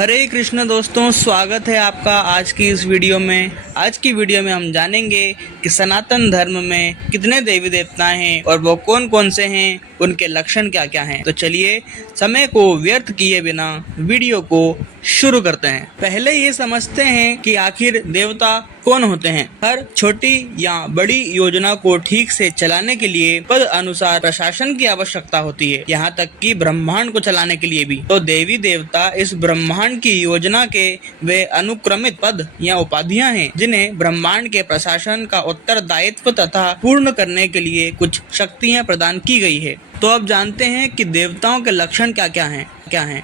हरे कृष्ण दोस्तों, स्वागत है आपका आज की इस वीडियो में। आज की वीडियो में हम जानेंगे कि सनातन धर्म में कितने देवी देवता हैं और वो कौन कौन से हैं, उनके लक्षण क्या क्या हैं। तो चलिए समय को व्यर्थ किए बिना वीडियो को शुरू करते हैं। पहले ये समझते हैं कि आखिर देवता कौन होते हैं। हर छोटी या बड़ी योजना को ठीक से चलाने के लिए पद अनुसार प्रशासन की आवश्यकता होती है, यहाँ तक कि ब्रह्मांड को चलाने के लिए भी। तो देवी देवता इस ब्रह्मांड की योजना के वे अनुक्रमित पद या उपाधियां हैं, जिन्हें ब्रह्मांड के प्रशासन का उत्तरदायित्व तथा पूर्ण करने के लिए कुछ शक्तियां प्रदान की गई है। तो अब जानते हैं कि देवताओं के लक्षण क्या क्या हैं।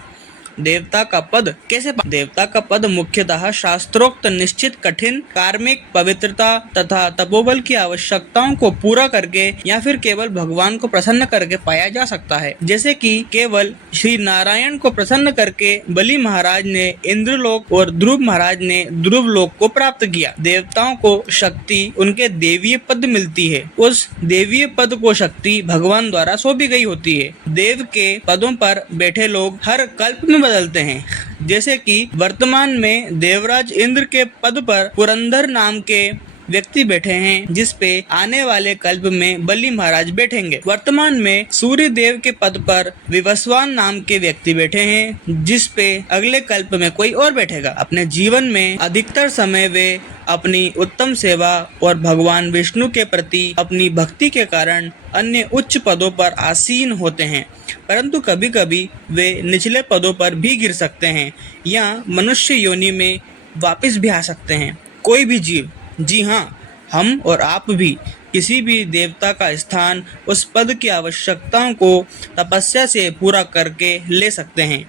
देवता का पद कैसे? देवता का पद मुख्यतः शास्त्रोक्त निश्चित कठिन कार्मिक पवित्रता तथा तपोबल की आवश्यकताओं को पूरा करके या फिर केवल भगवान को प्रसन्न करके पाया जा सकता है। जैसे कि केवल श्री नारायण को प्रसन्न करके बलि महाराज ने इंद्रलोक और ध्रुव महाराज ने ध्रुव लोक को प्राप्त किया। देवताओं को शक्ति उनके देवीय पद मिलती है। उस देवीय पद को शक्ति भगवान द्वारा सौंपी गई होती है। देव के पदों पर बैठे लोग हर कल्प में बदलते हैं। जैसे कि वर्तमान में देवराज इंद्र के पद पर पुरंदर नाम के व्यक्ति बैठे हैं, जिस पे आने वाले कल्प में बलि महाराज बैठेंगे। वर्तमान में सूर्य देव के पद पर विवस्वान नाम के व्यक्ति बैठे हैं, जिस पे अगले कल्प में कोई और बैठेगा। अपने जीवन में अधिकतर समय वे अपनी उत्तम सेवा और भगवान विष्णु के प्रति अपनी भक्ति के कारण अन्य उच्च पदों पर आसीन होते हैं, परंतु कभी कभी वे निचले पदों पर भी गिर सकते हैं या मनुष्य योनि में वापस भी आ सकते हैं। कोई भी जीव, जी हाँ, हम और आप भी किसी भी देवता का स्थान उस पद की आवश्यकताओं को तपस्या से पूरा करके ले सकते हैं,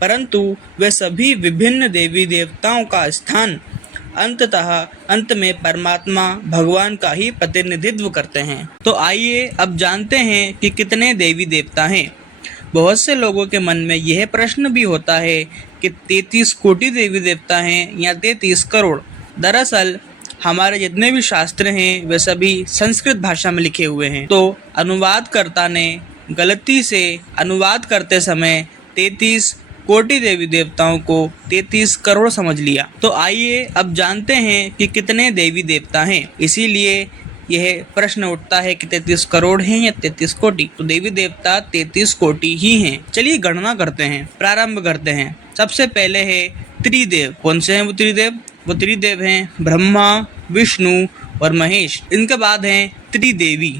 परंतु वे सभी विभिन्न देवी देवताओं का स्थान अंततः अंत में परमात्मा भगवान का ही प्रतिनिधित्व करते हैं। तो आइए अब जानते हैं कि कितने देवी देवता हैं। बहुत से लोगों के मन में यह प्रश्न भी होता है कि 33 कोटि देवी देवता हैं या 33 करोड़। दरअसल हमारे जितने भी शास्त्र हैं वे सभी संस्कृत भाषा में लिखे हुए हैं। तो अनुवादकर्ता ने गलती से अनुवाद करते समय 33 कोटि देवी देवताओं को 33 करोड़ समझ लिया। तो आइए अब जानते हैं कि कितने देवी देवता हैं। इसीलिए यह प्रश्न उठता है कि 33 करोड़ हैं या 33 कोटि। तो देवी देवता 33 कोटि ही हैं। चलिए गणना करते हैं, प्रारंभ करते हैं। सबसे पहले है त्रिदेव। कौन से हैं वो त्रिदेव? वो त्रिदेव हैं ब्रह्मा, विष्णु और महेश। इनके बाद हैं त्रिदेवी।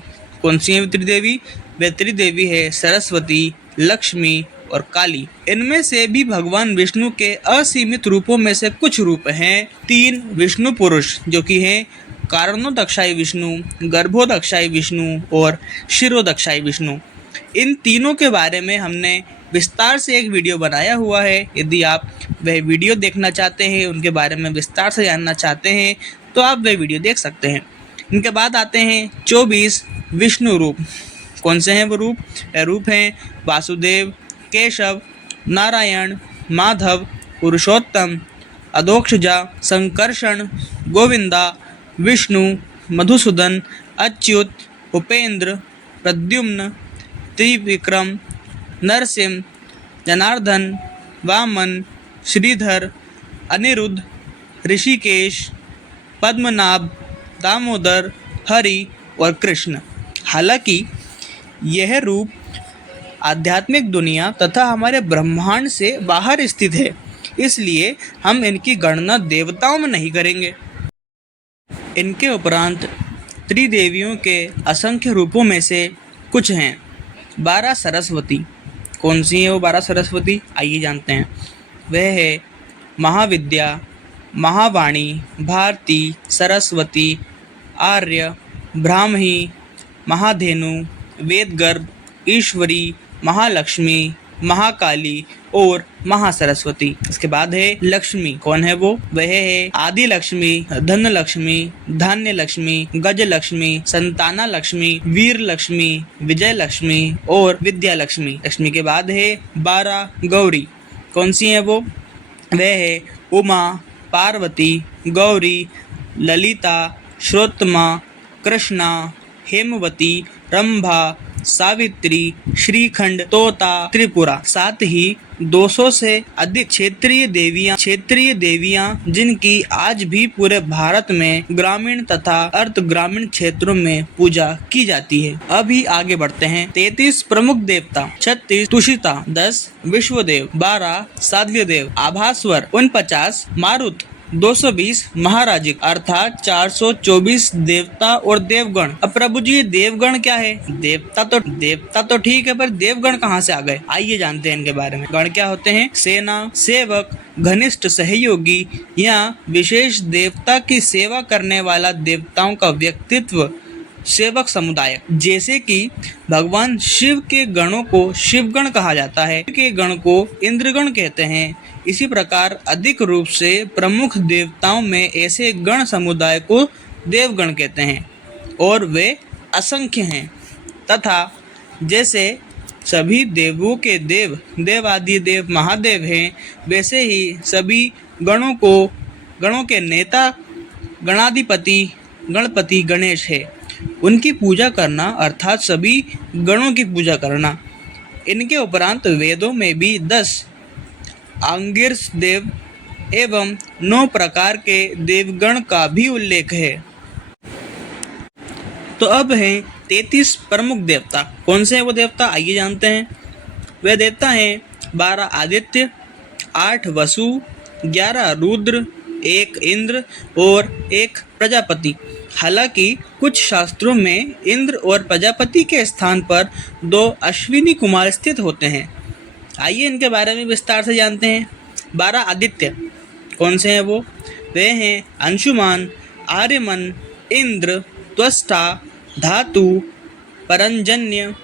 कौन सी हैं वो त्रिदेवी? वे त्रिदेवी है सरस्वती, लक्ष्मी और काली। इनमें से भी भगवान विष्णु के असीमित रूपों में से कुछ रूप हैं। 3 विष्णु पुरुष, जो कि हैं कारणोदक्षाई विष्णु, गर्भोदक्षाई विष्णु और शिरोदक्षाई विष्णु। इन तीनों के बारे में हमने विस्तार से एक वीडियो बनाया हुआ है। यदि आप वह वीडियो देखना चाहते हैं, उनके बारे में विस्तार से जानना चाहते हैं, तो आप वह वीडियो देख सकते हैं। इनके बाद आते हैं 24 विष्णु रूप। कौन से हैं वो रूप? वह रूप हैं वासुदेव, केशव, नारायण, माधव, पुरुषोत्तम, अधोक्षजा, संकर्षण, गोविंदा, विष्णु, मधुसूदन, अच्युत, उपेंद्र, प्रद्युम्न, त्रिविक्रम, नरसिंह, जनार्दन, वामन, श्रीधर, अनिरुद्ध, ऋषिकेश, पद्मनाभ, दामोदर, हरि और कृष्ण। हालांकि यह रूप आध्यात्मिक दुनिया तथा हमारे ब्रह्मांड से बाहर स्थित है, इसलिए हम इनकी गणना देवताओं में नहीं करेंगे। इनके उपरांत त्रिदेवियों के असंख्य रूपों में से कुछ हैं 12 सरस्वती। कौन सी है वो 12 सरस्वती? आइए जानते हैं। वह है महाविद्या, महावाणी, भारती, सरस्वती, आर्य, ब्राह्मी, महाधेनु, वेदगर्भ, ईश्वरी, महालक्ष्मी, महाकाली और महासरस्वती। इसके बाद है लक्ष्मी। कौन है वो? वह है आदि लक्ष्मी, धन लक्ष्मी, धान्य लक्ष्मी, गज लक्ष्मी, संताना लक्ष्मी, वीर लक्ष्मी, विजय लक्ष्मी और विद्या लक्ष्मी। लक्ष्मी के बाद है 12 गौरी। कौन सी है वो? वह है उमा, पार्वती, गौरी, ललिता, श्रोत्तमा, कृष्णा, हेमवती, रंभा, सावित्री, श्रीखंड, तोता, त्रिपुरा। साथ ही 200 से अधिक क्षेत्रीय देवियां जिनकी आज भी पूरे भारत में ग्रामीण तथा अर्ध ग्रामीण क्षेत्रों में पूजा की जाती है। अभी आगे बढ़ते हैं। 33 प्रमुख देवता, 36 तुषिता, 10 विश्वदेव, 12 साध्य देव, आभास्वर, 49 मारुत, 220 महाराजिक अर्थात 424 देवता और देवगण। अब प्रभु जी देवगण क्या है? देवता तो ठीक है, पर देवगण कहाँ से आ गए? आइए जानते हैं इनके बारे में। गण क्या होते हैं? सेना, सेवक, घनिष्ठ सहयोगी या विशेष देवता की सेवा करने वाला देवताओं का व्यक्तित्व सेवक समुदाय। जैसे कि भगवान शिव के गणों को शिवगण कहा जाता है, के गण को इंद्रगण कहते हैं। इसी प्रकार अधिक रूप से प्रमुख देवताओं में ऐसे गण समुदाय को देवगण कहते हैं और वे असंख्य हैं। तथा जैसे सभी देवों के देव आदि देव महादेव हैं, वैसे ही सभी गणों के नेता गणाधिपति गणपति गणेश है। उनकी पूजा करना अर्थात सभी गणों की पूजा करना। इनके उपरांत वेदों में भी 10 आंगिरस देव एवं 9 प्रकार के देवगण का भी उल्लेख है। तो अब हैं 33 प्रमुख देवता। कौन से हैं वो देवता? आइए जानते हैं। वे देवता हैं 12 आदित्य, 8 वसु, 11 रुद्र, 1 इंद्र और 1 प्रजापति। हालांकि कुछ शास्त्रों में इंद्र और प्रजापति के स्थान पर 2 अश्विनी कुमार स्थित होते हैं। आइए इनके बारे में विस्तार से जानते हैं। 12 आदित्य कौन से हैं वो? वे हैं अंशुमान, आर्यमन, इंद्र, त्वष्टा, धातु, परंजन्य,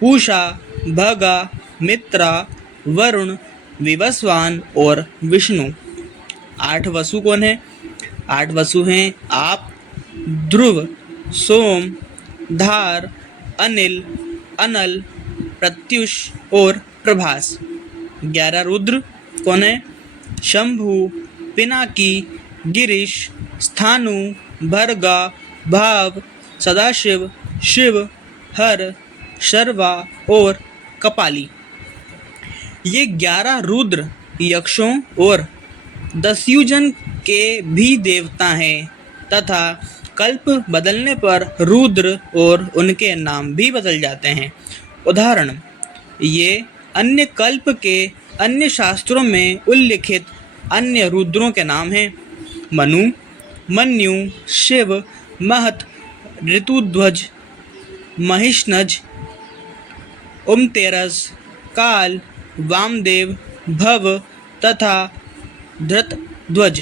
पूषा, भगा, मित्रा, वरुण, विवस्वान और विष्णु। 8 वसु कौन है? 8 वसु हैं आप, ध्रुव, सोम, धार, अनिल, अनल, प्रत्युष और प्रभास। 11 रुद्र कौन है? शंभु, पिनाकी, गिरीश, स्थानु, भर्गा, भाव, सदाशिव, शिव, हर, शर्वा और कपाली। ये 11 रुद्र यक्षों और दस्युजन के भी देवता हैं तथा कल्प बदलने पर रुद्र और उनके नाम भी बदल जाते हैं। उदाहरण, ये अन्य कल्प के अन्य शास्त्रों में उल्लिखित अन्य रुद्रों के नाम हैं: मनु, मन्यु, शिव, महत, ऋतुध्वज, महिष्णज, उमतेरस, काल, वामदेव, भव तथा धृतध्वज।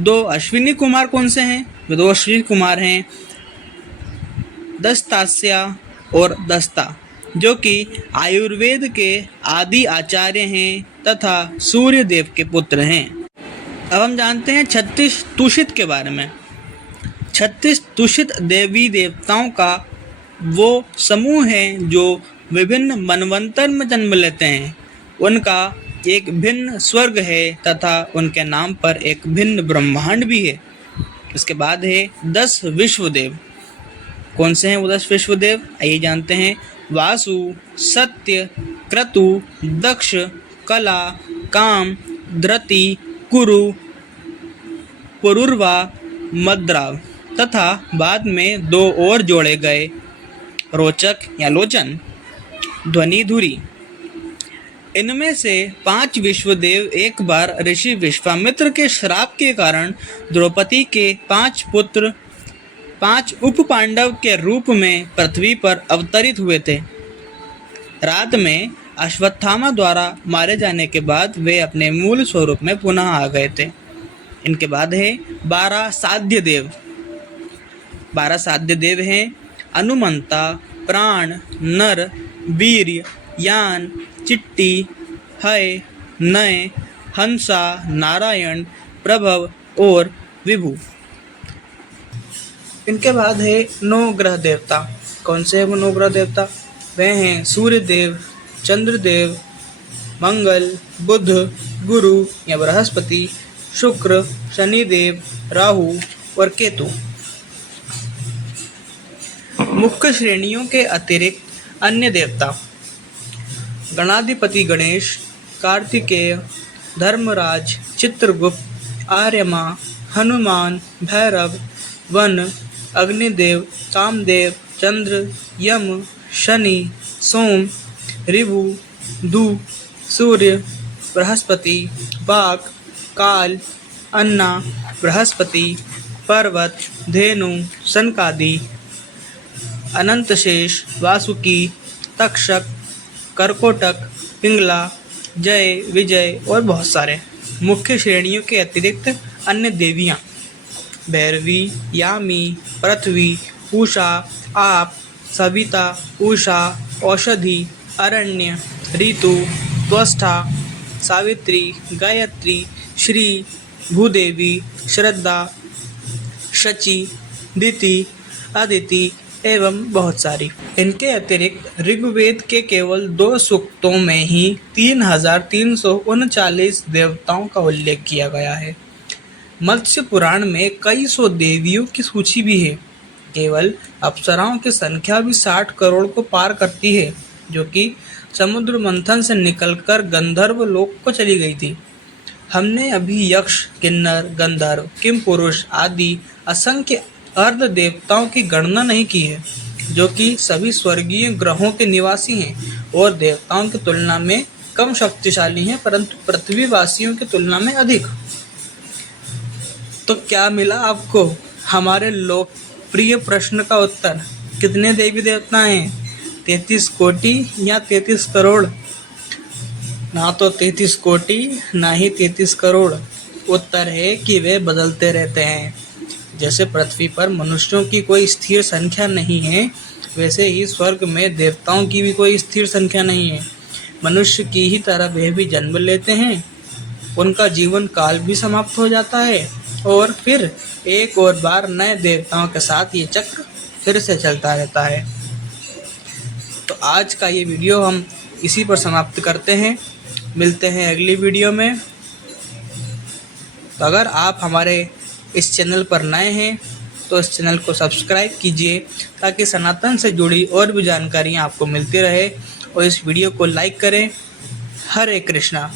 2 अश्विनी कुमार कौन से हैं? वे 2 अश्विनी कुमार हैं दस्तास्या और दस्ता, जो कि आयुर्वेद के आदि आचार्य हैं तथा सूर्य देव के पुत्र हैं। अब हम जानते हैं 36 तुषित के बारे में। 36 तुषित देवी देवताओं का वो समूह है जो विभिन्न मनवंतर में जन्म लेते हैं। उनका एक भिन्न स्वर्ग है तथा उनके नाम पर एक भिन्न ब्रह्मांड भी है। उसके बाद है 10 विश्वदेव। कौन से हैं वो 10 विश्वदेव? आइए जानते हैं। वासु, सत्य, क्रतु, दक्ष, कला, काम, धृति, कुरु, पुरुर्वा, मद्राव तथा बाद में 2 और जोड़े गए, रोचक या लोचन, ध्वनि, धुरी। इनमें से 5 विश्वदेव एक बार ऋषि विश्वामित्र के श्राप के कारण द्रौपदी के 5 पुत्र 5 उप पांडव के रूप में पृथ्वी पर अवतरित हुए थे। रात में अश्वत्थामा द्वारा मारे जाने के बाद वे अपने मूल स्वरूप में पुनः आ गए थे। इनके बाद है 12 साध्य देव। 12 साध्य देव हैं अनुमंता, प्राण, नर, वीर्य, यान, चिट्टी, हय, नय, हंसा, नारायण, प्रभव और विभु। इनके बाद है 9 ग्रह देवता। कौन से हैं वो 9 ग्रह देवता? वे हैं सूर्य देव, चंद्रदेव, मंगल, बुध, गुरु या बृहस्पति, शुक्र, शनिदेव, राहु और केतु। मुख्य श्रेणियों के अतिरिक्त अन्य देवता: गणाधिपति गणेश, कार्तिकेय, धर्मराज, चित्रगुप्त, आर्यमा, हनुमान, भैरव, वन, अग्निदेव, कामदेव, चंद्र, यम, शनि, सोम, ऋभु, धू, सूर्य, बृहस्पति, बाघ, काल, अन्ना, बृहस्पति, पर्वत, धेनु, सनकादि, अनंतशेष, वासुकी, तक्षक, करकोटक, पिंगला, जय, विजय और बहुत सारे। मुख्य श्रेणियों के अतिरिक्त अन्य देवियाँ: भैरवी, यामी, पृथ्वी, उषा, आप, सविता, उषा, औषधि, अरण्य, ऋतु, त्वष्टा, सावित्री, गायत्री, श्री, भूदेवी, श्रद्धा, शची, दिति, अदिति एवं बहुत सारी। इनके अतिरिक्त ऋग्वेद के केवल 2 सूक्तों में ही 3339 देवताओं का उल्लेख किया गया है। मत्स्य पुराण में कई सौ देवियों की सूची भी है। केवल अप्सराओं की संख्या भी 60 करोड़ को पार करती है, जो कि समुद्र मंथन से निकलकर गंधर्व लोक को चली गई थी। हमने अभी यक्ष, किन्नर, गंधर्व, किमपुरुष आदि असंख्य अर्ध देवताओं की गणना नहीं की है, जो कि सभी स्वर्गीय ग्रहों के निवासी हैं और देवताओं की तुलना में कम शक्तिशाली हैं, परंतु पृथ्वीवासियों की तुलना में अधिक। तो क्या मिला आपको हमारे लोकप्रिय प्रश्न का उत्तर? कितने देवी देवता हैं? 33 कोटि या 33 करोड़? ना तो 33 कोटि ना ही 33 करोड़। उत्तर है कि वे बदलते रहते हैं। जैसे पृथ्वी पर मनुष्यों की कोई स्थिर संख्या नहीं है, वैसे ही स्वर्ग में देवताओं की भी कोई स्थिर संख्या नहीं है। मनुष्य की ही तरह वे भी जन्म लेते हैं, उनका जीवन काल भी समाप्त हो जाता है और फिर एक और बार नए देवताओं के साथ ये चक्र फिर से चलता रहता है। तो आज का ये वीडियो हम इसी पर समाप्त करते हैं। मिलते हैं अगली वीडियो में। तो अगर आप हमारे इस चैनल पर नए हैं तो इस चैनल को सब्सक्राइब कीजिए, ताकि सनातन से जुड़ी और भी जानकारियाँ आपको मिलती रहे, और इस वीडियो को लाइक करें। हरे कृष्णा।